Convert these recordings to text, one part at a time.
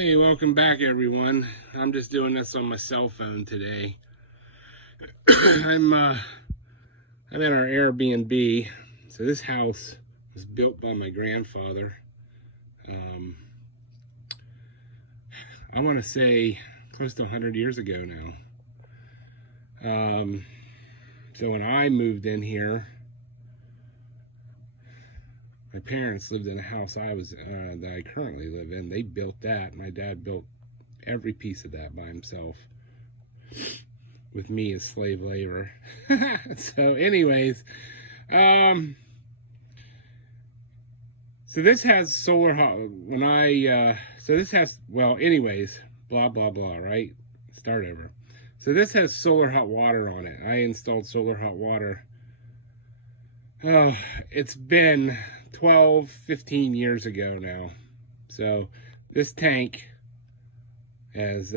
Hey, welcome back everyone. I'm just doing this on my cell phone today. I'm at our Airbnb. So this house was built by my grandfather. I want to say close to 100 years ago now. So when I moved in here, my parents lived in a house that I currently live in. They built that. My dad built every piece of that by himself, with me as slave labor. So anyways, so this has solar hot so this has, well, anyways, blah blah blah, right? Start over. So this has solar hot water on it. I installed solar hot water. Oh, it's been 12-15 years ago now. So this tank has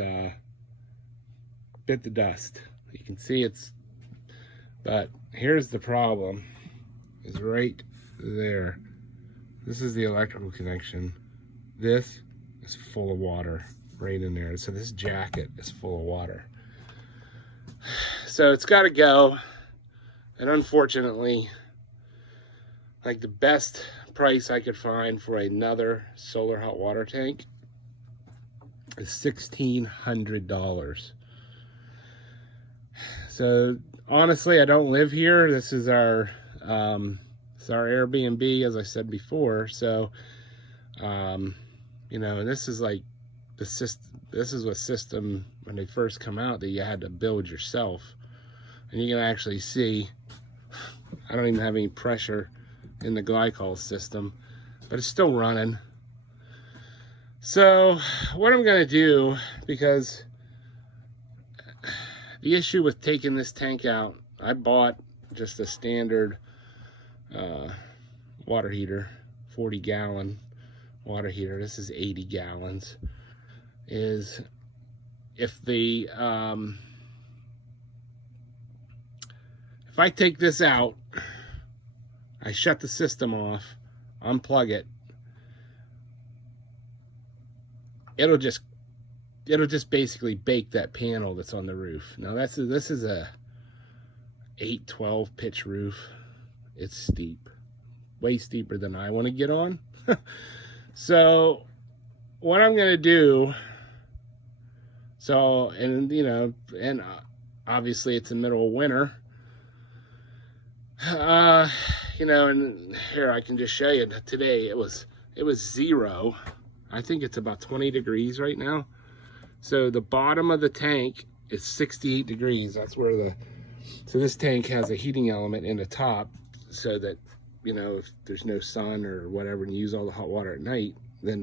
bit the dust. You can see but here's the problem, is right there. This is the electrical connection. This is full of water right in there. So this jacket is full of water. So it's got to go. And unfortunately, like, the best price I could find for another solar hot water tank is $1,600. So honestly, I don't live here. This is our Airbnb, as I said before. So you know, and this is like the system. This is a system when they first come out that you had to build yourself, and you can actually see I don't even have any pressure in the glycol system, but it's still running. So what I'm gonna do, because the issue with taking this tank out, I bought just a standard water heater, 40-gallon water heater. This is 80 gallons. Is if I take this out, I shut the system off, unplug it, it'll just basically bake that panel that's on the roof. Now this is a 8-12 pitch roof. It's steep, way steeper than I want to get on. So what I'm gonna do, and you know, and obviously it's the middle of winter, you know, and here I can just show you that today it was zero. I think it's about 20 degrees right now. So the bottom of the tank is 68 degrees. That's where so this tank has a heating element in the top, so that, you know, if there's no sun or whatever and you use all the hot water at night, then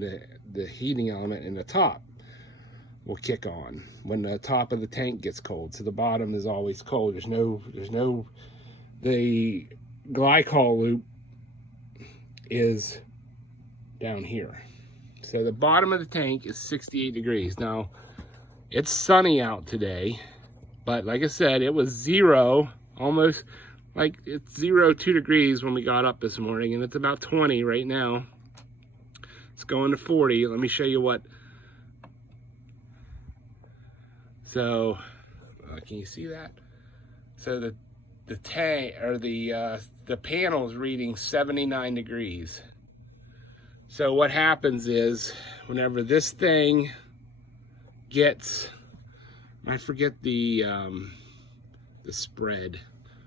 the heating element in the top will kick on when the top of the tank gets cold. So the bottom is always cold. The glycol loop is down here. So the bottom of the tank is 68 degrees. Now, it's sunny out today, but like I said, it was zero, almost like it's 2 degrees when we got up this morning, and it's about 20 right now. It's going to 40. Let me show you what. So, can you see that? So the tank, or the panel is reading 79 degrees. So what happens is, whenever this thing gets, I forget the spread.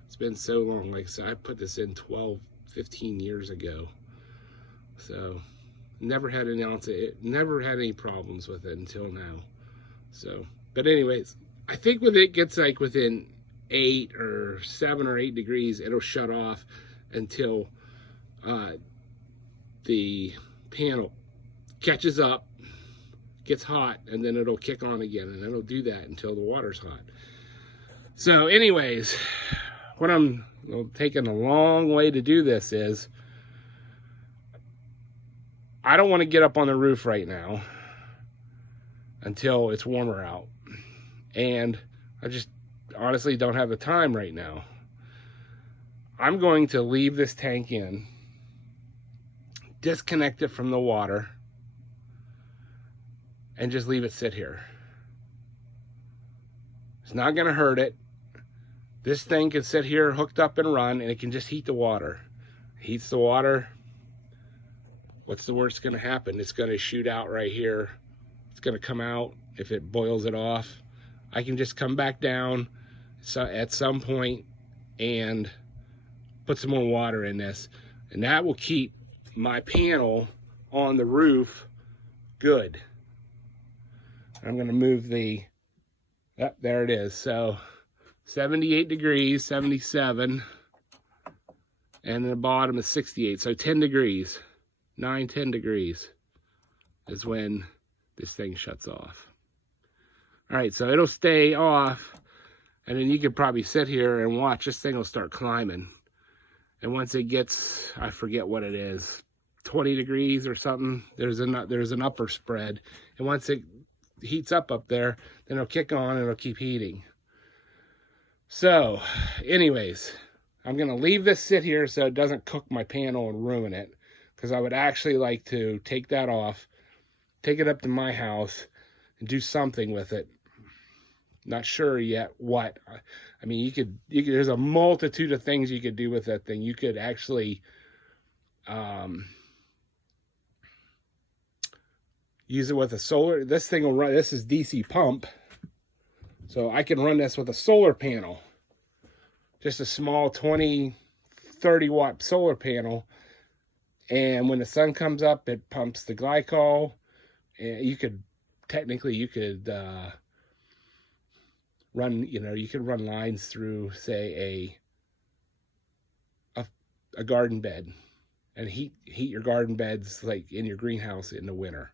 It's been so long. Like I said, I put this in 12-15 years ago. So never had any problems with it until now. So, but anyways, I think when it gets like within 7 or 8 degrees, it'll shut off until the panel catches up, gets hot, and then it'll kick on again, and it'll do that until the water's hot. So anyways, what I'm taking a long way to do this is, I don't want to get up on the roof right now until it's warmer out, and I just honestly don't have the time right now. I'm going to leave this tank in, disconnect it from the water, and just leave it sit here. It's not going to hurt it. This thing can sit here hooked up and run, and it can just heat the water. Heats the water. What's the worst going to happen? It's going to shoot out right here. It's going to come out if it boils it off. I can just come back down at some point and put some more water in this, and that will keep my panel on the roof good. I'm going to move the, there it is. So 78 degrees, 77, and the bottom is 68. So 10 degrees, 10 degrees is when this thing shuts off. All right, so it'll stay off, and then you can probably sit here and watch. This thing will start climbing. And once it gets, I forget what it is, 20 degrees or something, there's an upper spread. And once it heats up there, then it'll kick on and it'll keep heating. So, anyways, I'm going to leave this sit here so it doesn't cook my panel and ruin it. Because I would actually like to take that off, take it up to my house, and do something with it. Not sure yet what. I mean, you could there's a multitude of things you could do with that thing. You could actually use it with a solar. This thing will run. This is DC pump, so I can run this with a solar panel. Just a small 20, 30 watt solar panel, and when the sun comes up, it pumps the glycol. And you could run, you could run lines through, say, a garden bed, and heat your garden beds like in your greenhouse in the winter.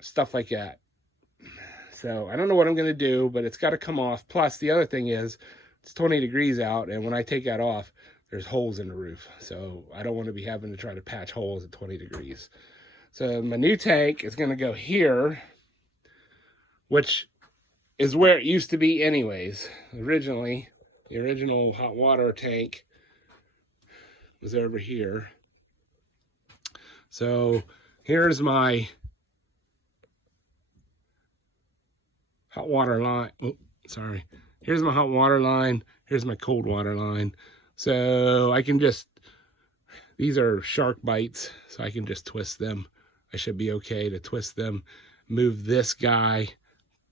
Stuff like that. So I don't know what I'm going to do, but it's got to come off. Plus, the other thing is, it's 20 degrees out, and when I take that off, there's holes in the roof. So I don't want to be having to try to patch holes at 20 degrees. So my new tank is going to go here, which is where it used to be anyways. Originally, the original hot water tank was over here. So here's my hot water line. Oh, sorry. Here's my hot water line. Here's my cold water line. So I can just, these are shark bites, so I can just twist them. I should be okay to twist them. Move this guy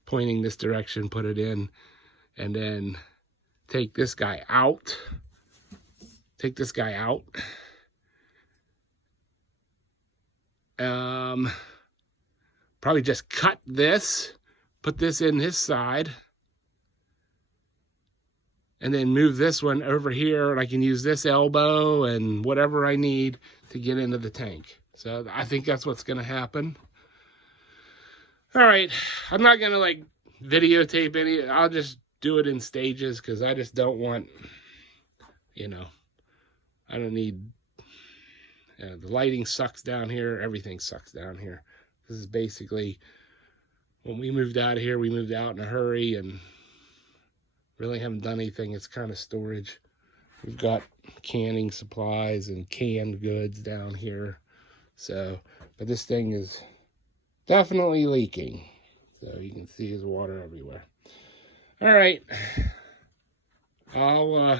pointing this direction, put it in, and then take this guy out. Take this guy out. Probably just cut this, put this in his side, and then move this one over here, and I can use this elbow and whatever I need to get into the tank. So I think that's what's going to happen. All right, I'm not going to like videotape any. I'll just do it in stages because I just don't want, I don't need, the lighting sucks down here. Everything sucks down here. This is basically, when we moved out of here, we moved out in a hurry and really haven't done anything. It's kind of storage. We've got canning supplies and canned goods down here. So, but this thing is definitely leaking. So you can see there's water everywhere. All right. I'll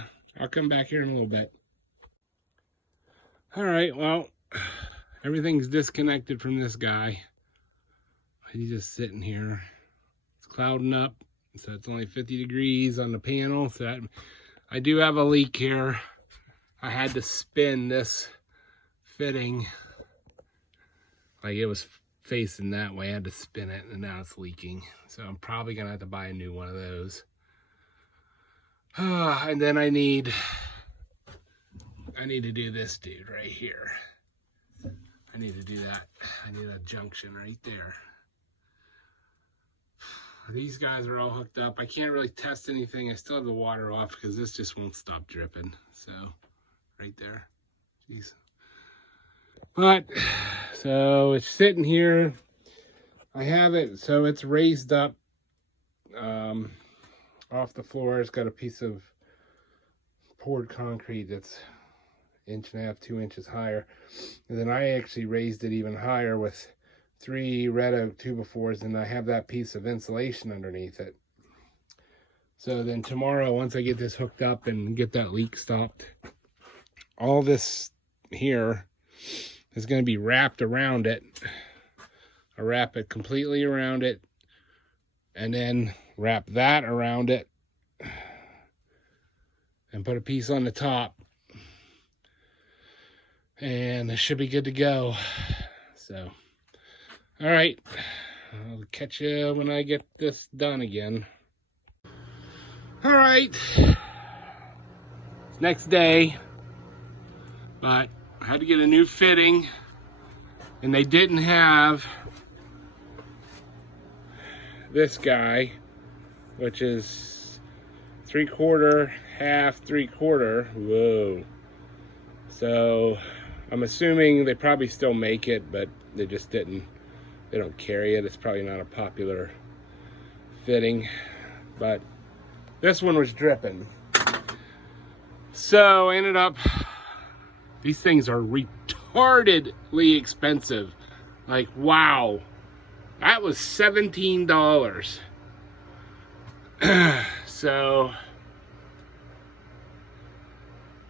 come back here in a little bit. All right, well, everything's disconnected from this guy. He's just sitting here. It's clouding up, so it's only 50 degrees on the panel. So that, I do have a leak here. I had to spin this fitting. Like it was facing that way. I had to spin it, and now it's leaking. So I'm probably gonna have to buy a new one of those. And then I need to do this dude right here. I need to do that. I need a junction right there. These guys are all hooked up. I can't really test anything. I still have the water off because this just won't stop dripping. So, right there. Jeez. But, so it's sitting here. I have it, so it's raised up off the floor. It's got a piece of poured concrete that's 1.5 to 2 inches higher. And then I actually raised it even higher with 3 red oak 2x4s, and I have that piece of insulation underneath it. So then tomorrow, once I get this hooked up and get that leak stopped, all this here is going to be wrapped around it. I wrap it completely around it, and then wrap that around it, and put a piece on the top, and it should be good to go. So, all right, I'll catch you when I get this done again. All right, it's next day, but I had to get a new fitting, and they didn't have this guy, which is 3/4, half, 3/4. Whoa. So I'm assuming they probably still make it, but they just didn't. They don't carry it. It's probably not a popular fitting, but this one was dripping. So I ended up, these things are retardedly expensive. Like, wow. That was $17. So,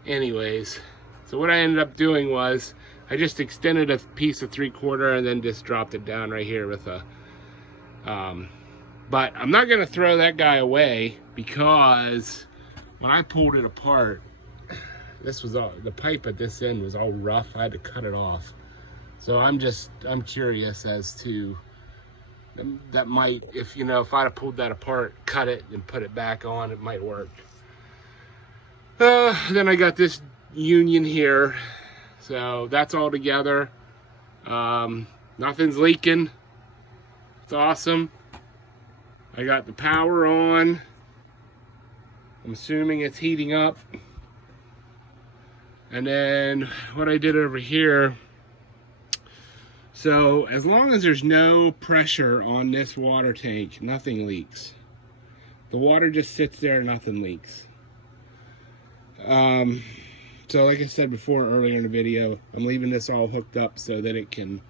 anyways, so what I ended up doing was I just extended a piece of 3/4 and then just dropped it down right here with a, but I'm not going to throw that guy away, because when I pulled it apart, this was all, the pipe at this end was all rough. I had to cut it off. So I'm curious as to, that might, if I'd have pulled that apart, cut it and put it back on, it might work. Then I got this union here, so that's all together. Nothing's leaking. It's awesome. I got the power on. I'm assuming it's heating up. And then what I did over here, so as long as there's no pressure on this water tank, nothing leaks. The water just sits there, nothing leaks. So like I said before earlier in the video, I'm leaving this all hooked up so that it can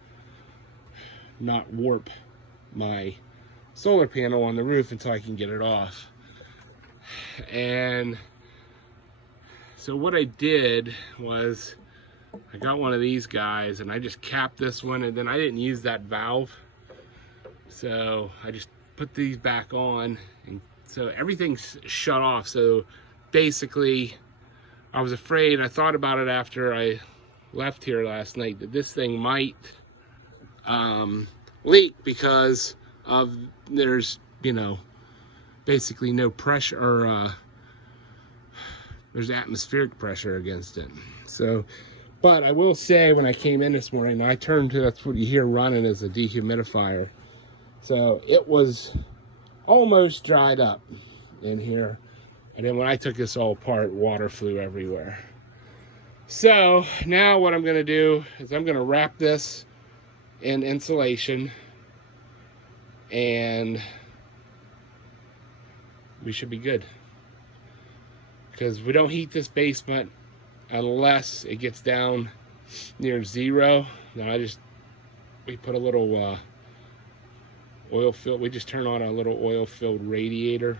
not warp my solar panel on the roof until I can get it off. And so what I did was I got one of these guys and I just capped this one, and then I didn't use that valve. So I just put these back on, and so everything's shut off. So basically, I was afraid, I thought about it after I left here last night, that this thing might leak because of, there's, basically no pressure, or there's atmospheric pressure against it. So, but I will say, when I came in this morning, I turned to, that's what you hear running, as a dehumidifier. So it was almost dried up in here. And then when I took this all apart, water flew everywhere. So now what I'm going to do is I'm going to wrap this in insulation, and we should be good. Because we don't heat this basement unless it gets down near 0. Now we put a little oil filled, we just turn on a little oil filled radiator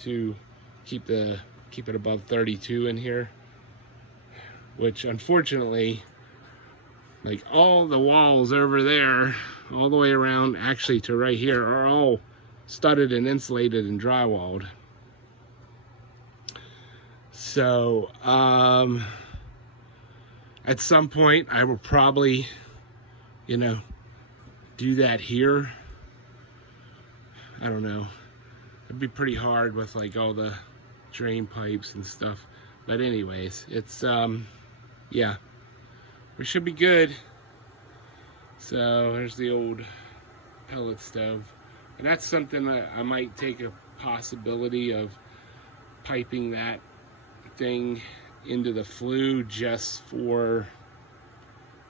to keep it above 32 in here, which unfortunately, like, all the walls over there all the way around, actually to right here, are all studded and insulated and drywalled. So at some point I will probably do that here. I don't know, it'd be pretty hard with like all the drain pipes and stuff, but anyways, it's yeah, we should be good. So there's the old pellet stove, and that's something that I might take a possibility of piping that thing into the flue, just for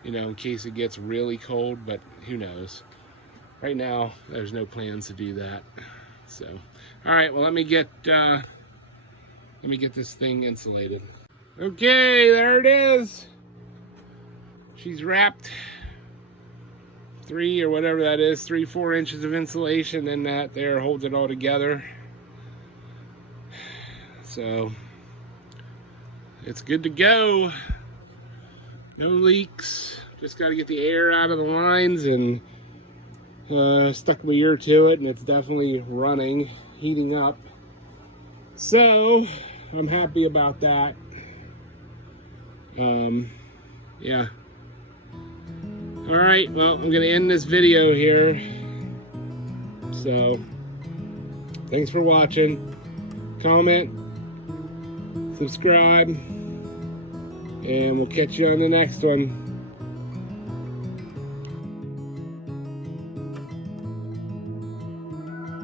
in case it gets really cold, but who knows. Right now there's no plans to do that. So all right, well, let me get this thing insulated. Okay, there it is. She's wrapped 3 or whatever that is, 3-4 inches of insulation, and that there holds it all together. So it's good to go. No leaks. Just got to get the air out of the lines, and stuck my ear to it, and it's definitely running, heating up. So I'm happy about that. Yeah. All right, well, I'm gonna end this video here. So thanks for watching. Comment, subscribe, and we'll catch you on the next one.